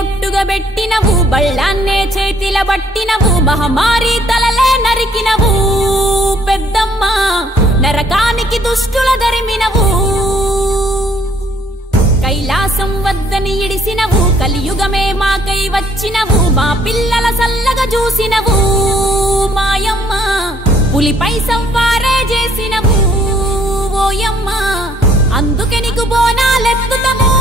కొట్టుగబెట్టినవు పెట్టినవు బళ్ళాన్నే చేతిల పట్టినవు మహమారి తలలే నరికినవు. పెద్దమ్మ నరకానికి దుష్టుల దరిమినవు. కైలాసం వద్దని ఇడిసినవు కలియుగమే మాకై వచ్చినవు మా పిల్లల సల్లగా చూసినవు. మాయమ్మ పులిపై సంవారే చేసినవు. ఓయమ్మ అందుకే నీకు బోనాలెత్తుతము.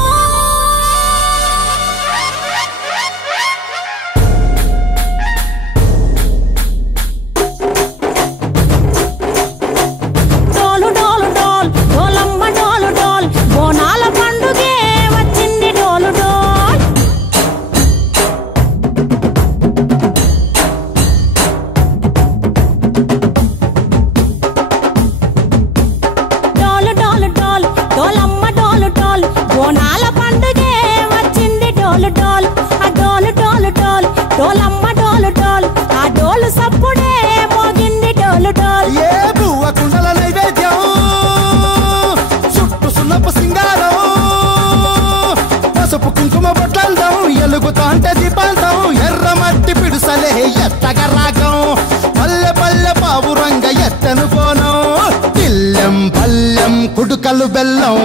కుడుకలు బెల్లం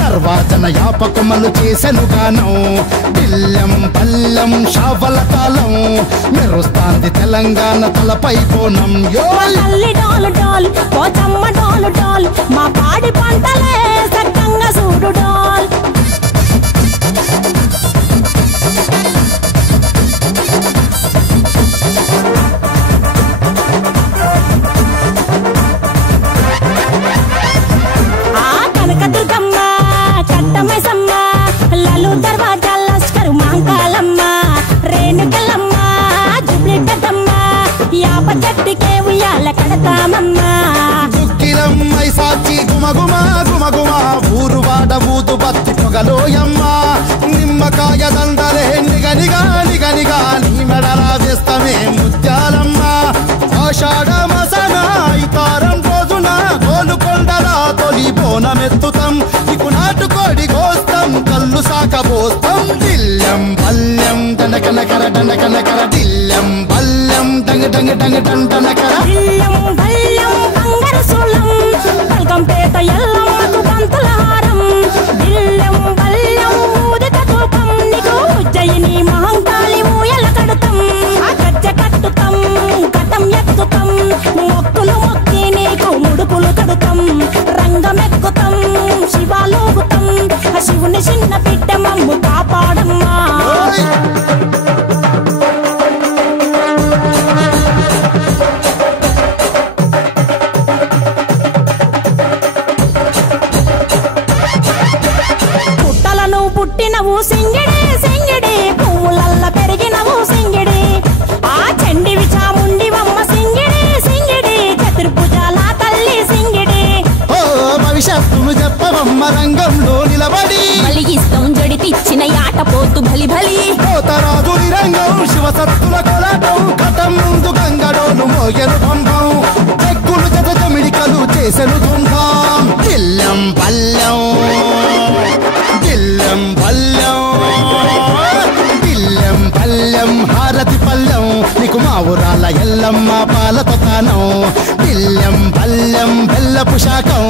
తర్వాత యాపకమలు చేసెను గానం. బిల్లం పల్లం షావల కాలం మెరుస్తాంది తెలంగాణ తలపై కోణం యోల్లి యోల్ డాల్ పోచమ్మ డోలు డాల్ మా పాడి పంటలే సక్కంగా చూడు డాల్. బత్తి నిమ్మకాయ దండలే నిగనిగా నిగనిగా నీ మెడలా వేస్తమే ముత్యాలమ్మ. ఆషాఢ మసన ఇతారం రోజున గోలుకొండల తొలి బోనమెత్తుతాం. నీకు నాటుకోడి కోస్తాం కళ్ళు సాకబోస్తాం దిల్లం పల్లెం దండకనకర దండకనకర దిల్లం పల్లెం డంగ డంగ డంగ డండనకర దిల్లం బల్లం బంగారు సోలం సూలం బల్కంపేట ఎల్లమ్మకు పంతుల హారం. ఉజ్జయిని మహంకాళి ఊయల కడుతాం. ఆ గజ్జ కట్టుతాం కటం ఎత్తుతాం. మొక్కులు మొక్కి నీకు ముడుపులు కడుతాం. రంగమెక్కుతాం శివాలోగుతాం ఆ శివుని చిన్న బిడ్డ మమ్ము కాపాడమ్మా. పుట్టలను పుట్టినవు సింగిడి సింగిడి పువ్వులల్ల పెరిగినవు సింగిడి. ఆ చండివి చాముండివమ్మ సింగిడి సింగిడి. చతుర్భుజాల తల్లి సింగిడి. ఓ భవిష్యత్తును చెప్పవమ్మ రంగంలో నిలబడి నీకు మా ఊరాల ఎల్లమ్మ పాలతో తానం. బిల్లం పల్లెం బెల్లపు శాఖం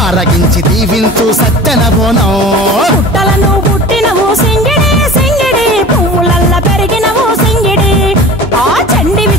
ఆరగించి దీవించు సత్యన బోనం. పుట్టలను పుట్టినవు సింగిడి సింగిడి. పువ్వులల్ల పెరిగినవు సింగిడి. ఆ చండివి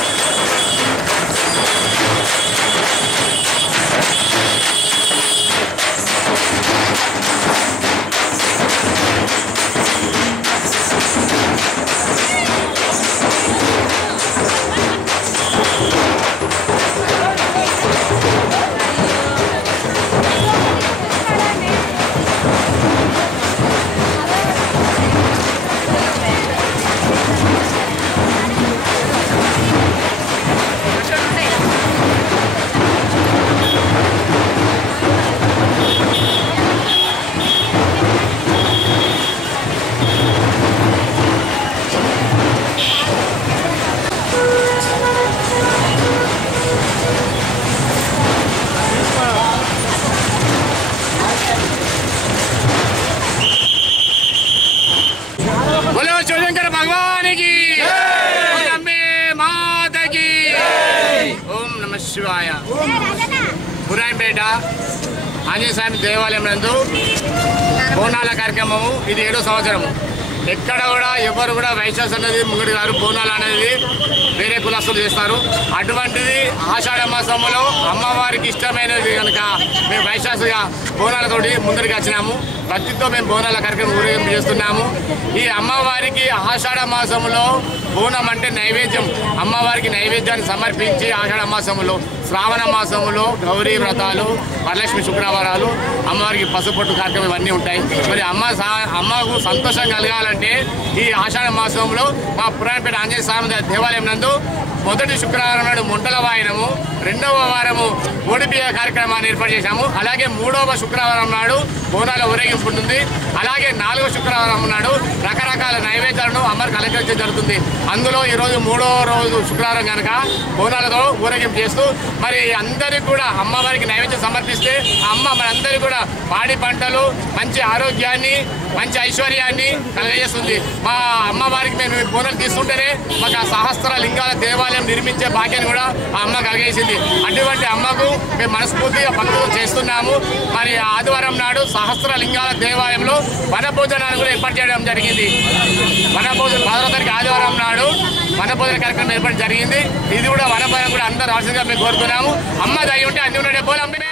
శివాయ. పురాయంపేట ఆంజనేయస్వామి దేవాలయం నందు బోనాల కార్యక్రమము. ఇది ఏడో సంవత్సరము. ఎక్కడ కూడా ఎవరు కూడా వైశాస్ అనేది ముంగడి గారు బోనాలు అనేది వేరే కులస్తులు చేస్తారు. అటువంటిది ఆషాఢ మాసంలో అమ్మవారికి ఇష్టమైనది కనుక మేము వైశాసుగా బోనాలతోటి ముందరికి వచ్చినాము. భక్తితో మేము బోనాల కార్యక్రమం ఊరేగింపు చేస్తున్నాము. ఈ అమ్మవారికి ఆషాఢ మాసంలో బోనం అంటే నైవేద్యం. అమ్మవారికి నైవేద్యాన్ని సమర్పించి ఆషాఢ మాసంలో శ్రావణ మాసంలో గౌరీ వ్రతాలు వరలక్ష్మి శుక్రవారాలు అమ్మవారికి పసుపొట్టు కార్యక్రమం ఇవన్నీ ఉంటాయి. మరి అమ్మ అమ్మకు సంతోషం కలగాలంటే ఈ ఆషాఢ మాసంలో మా పురాణపేట ఆంజనేయ స్వామి దేవాలయం నందు మొదటి శుక్రవారం నాడు ముంటల వాయనము రెండవ వారము ఓడిపియ కార్యక్రమాన్ని ఏర్పాటు చేశాము. అలాగే మూడవ శుక్రవారం నాడు బోనాల ఊరేగింపు ఉంటుంది. అలాగే నాలుగవ శుక్రవారం నాడు రకరకాల నైవేద్యాలను అమ్మవారికి అలంకరించడం జరుగుతుంది. అందులో ఈరోజు మూడవ రోజు శుక్రవారం కనుక బోనాలతో ఊరేగింపు చేస్తూ మరి అందరికి కూడా అమ్మవారికి నైవేద్యం సమర్పిస్తే ఆ అమ్మ మనందరికీ కూడా పాడి పంటలు మంచి ఆరోగ్యాన్ని మంచి ఐశ్వర్యాన్ని కలగజేస్తుంది. మా అమ్మవారికి మేము పూనలు తీసుకుంటేనే మాకు ఆ సహస్ర లింగాల దేవాలయం నిర్మించే భాగ్యాన్ని కూడా ఆ అమ్మ కలిగేసింది. అటువంటి అమ్మకు మేము మనస్ఫూర్తిగా భక్తులు చేస్తున్నాము. మరి ఆదివారం సహస్ర లింగాల దేవాలయంలో వనభోజనాన్ని కూడా ఏర్పాటు చేయడం జరిగింది. వన భోజనం పదవ తారీఖు ఆదివారం నాడు వన భోజన కార్యక్రమం ఏర్పాటు జరిగింది. ఇది కూడా వనభోజనం కూడా అందరూ రావాల్సిందిగా మేము కోరుతున్నాము. అమ్మ దయ ఉంటే అన్ని ఉండే పోలంబినే